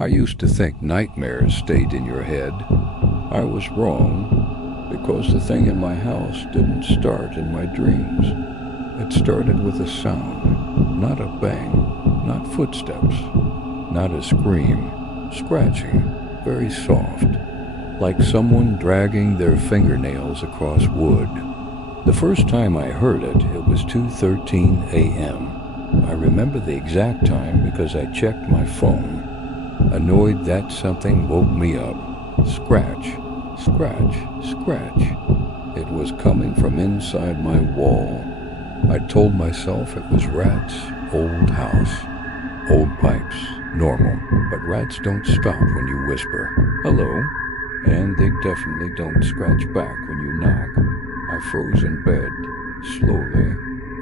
I used to think nightmares stayed in your head. I was wrong, because the thing in my house didn't start in my dreams. It started with a sound, not a bang, not footsteps, not a scream, scratching, very soft, like someone dragging their fingernails across wood. The first time I heard it, it was 2:13 a.m. I remember the exact time because I checked my phone, annoyed that something woke me up. Scratch, scratch, scratch. It was coming from inside my wall. I told myself it was rats, old house, old pipes, normal. But rats don't stop when you whisper, hello, and they definitely don't scratch back when you knock. I froze in bed. Slowly,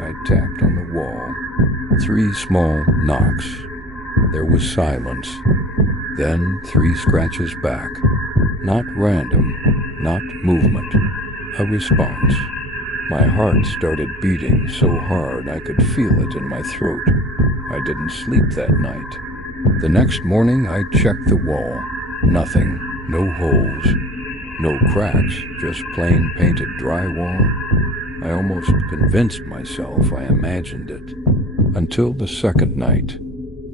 I tapped on the wall. 3 small knocks. There was silence. Then 3 scratches back. Not random, not movement. A response. My heart started beating so hard I could feel it in my throat. I didn't sleep that night. The next morning I checked the wall. Nothing. No holes. No cracks. Just plain painted drywall. I almost convinced myself I imagined it. Until the second night.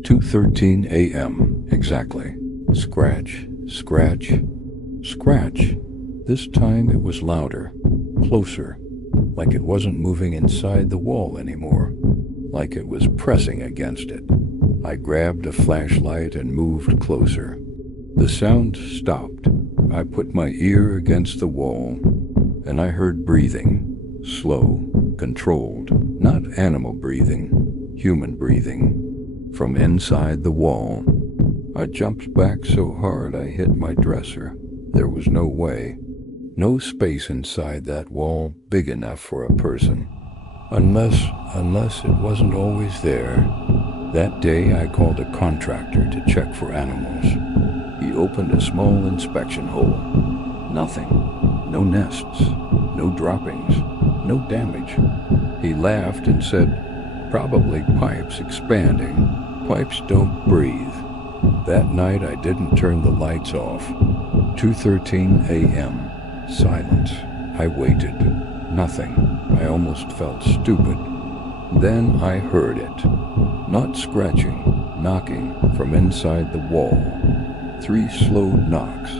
2:13 a.m. exactly. Scratch, scratch, scratch. This time it was louder, closer, like it wasn't moving inside the wall anymore, like it was pressing against it. I grabbed a flashlight and moved closer. The sound stopped. I put my ear against the wall, and I heard breathing, slow, controlled, not animal breathing, human breathing, from inside the wall. I jumped back so hard I hit my dresser. There was no way. No space inside that wall big enough for a person. Unless it wasn't always there. That day I called a contractor to check for animals. He opened a small inspection hole. Nothing. No nests. No droppings. No damage. He laughed and said, probably pipes expanding. Pipes don't breathe. That night I didn't turn the lights off. 2:13 a.m. Silence. I waited. Nothing. I almost felt stupid. Then I heard it. Not scratching, knocking from inside the wall. 3 slow knocks.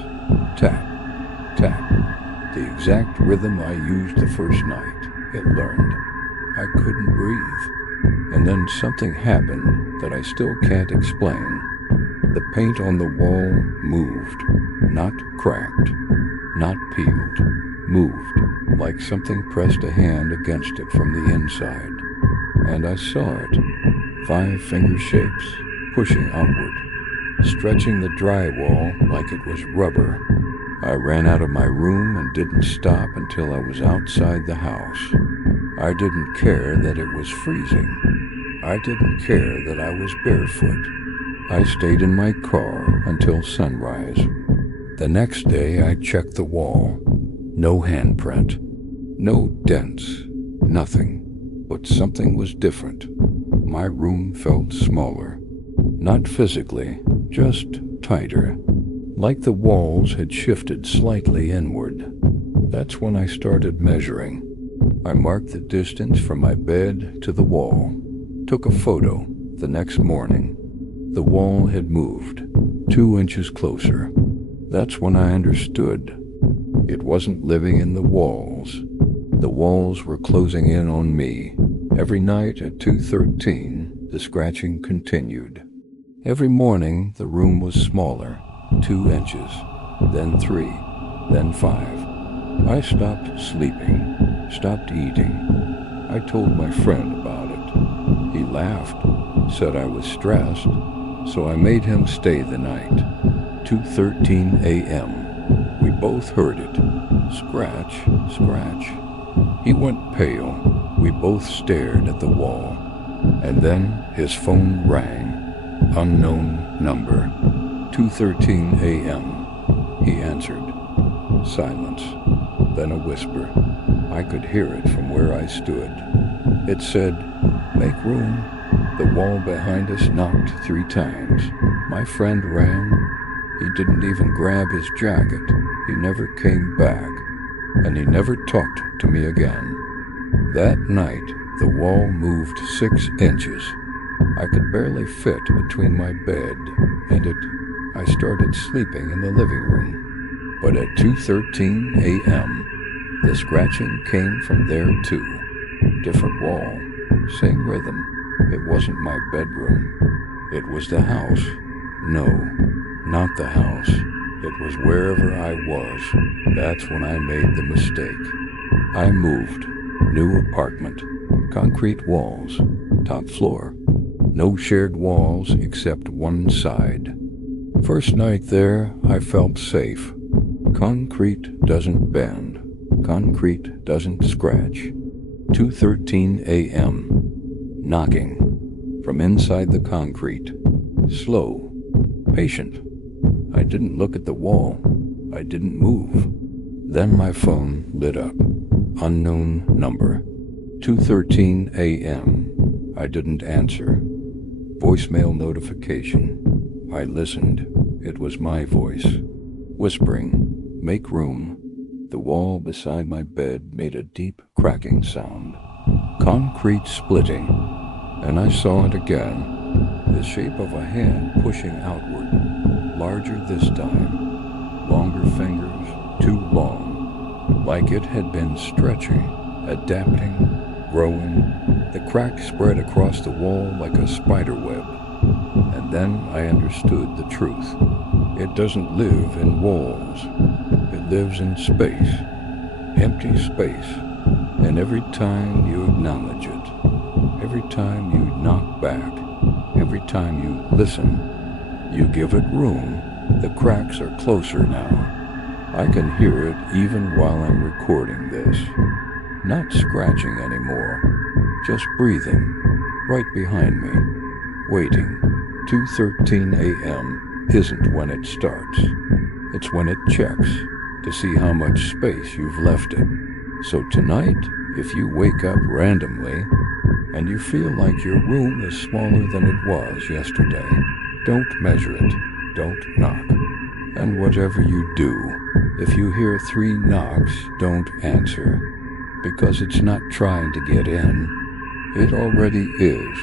Tap, tap. The exact rhythm I used the first night. It learned. I couldn't breathe. And then something happened that I still can't explain. The paint on the wall moved, not cracked, not peeled, moved, like something pressed a hand against it from the inside. And I saw it, 5 finger shapes, pushing outward, stretching the drywall like it was rubber. I ran out of my room and didn't stop until I was outside the house. I didn't care that it was freezing. I didn't care that I was barefoot. I stayed in my car until sunrise. The next day I checked the wall. No handprint. No dents. Nothing. But something was different. My room felt smaller. Not physically, just tighter. Like the walls had shifted slightly inward. That's when I started measuring. I marked the distance from my bed to the wall. Took a photo the next morning. The wall had moved 2 inches closer. That's when I understood. It wasn't living in the walls. The walls were closing in on me. Every night at 2:13, the scratching continued. Every morning, the room was smaller, 2 inches, then 3, then 5. I stopped sleeping, stopped eating. I told my friend about it. He laughed, said I was stressed, so I made him stay the night. 2:13 a.m. We both heard it. Scratch, scratch. He went pale. We both stared at the wall. And then his phone rang. Unknown number. 2:13 a.m. He answered. Silence. Then a whisper. I could hear it from where I stood. It said, "Make room." The wall behind us knocked 3 times. My friend ran. He didn't even grab his jacket. He never came back, and he never talked to me again. That night, the wall moved 6 inches. I could barely fit between my bed and it. I started sleeping in the living room. But at 2:13 a.m., the scratching came from there too. Different wall, same rhythm. It wasn't my bedroom. It was the house. No, not the house. It was wherever I was. That's when I made the mistake. I moved. New apartment. Concrete walls. Top floor. No shared walls except one side. First night there, I felt safe. Concrete doesn't bend. Concrete doesn't scratch. 2:13 a.m. Knocking. From inside the concrete. Slow. Patient. I didn't look at the wall. I didn't move. Then my phone lit up. Unknown number. 2:13 a.m. I didn't answer. Voicemail notification. I listened. It was my voice. Whispering. Make room. The wall beside my bed made a deep cracking sound. Concrete splitting. And I saw it again. The shape of a hand pushing outward. Larger this time. Longer fingers. Too long. Like it had been stretching, adapting, growing. The crack spread across the wall like a spider web. And then I understood the truth. It doesn't live in walls. It lives in space. Empty space. And every time you acknowledge it, every time you knock back, every time you listen, you give it room, the cracks are closer now. I can hear it even while I'm recording this. Not scratching anymore, just breathing, right behind me, waiting. 2:13 a.m. isn't when it starts. It's when it checks to see how much space you've left it. So tonight, if you wake up randomly and you feel like your room is smaller than it was yesterday, don't measure it, don't knock. And whatever you do, if you hear 3 knocks, don't answer, because it's not trying to get in. It already is.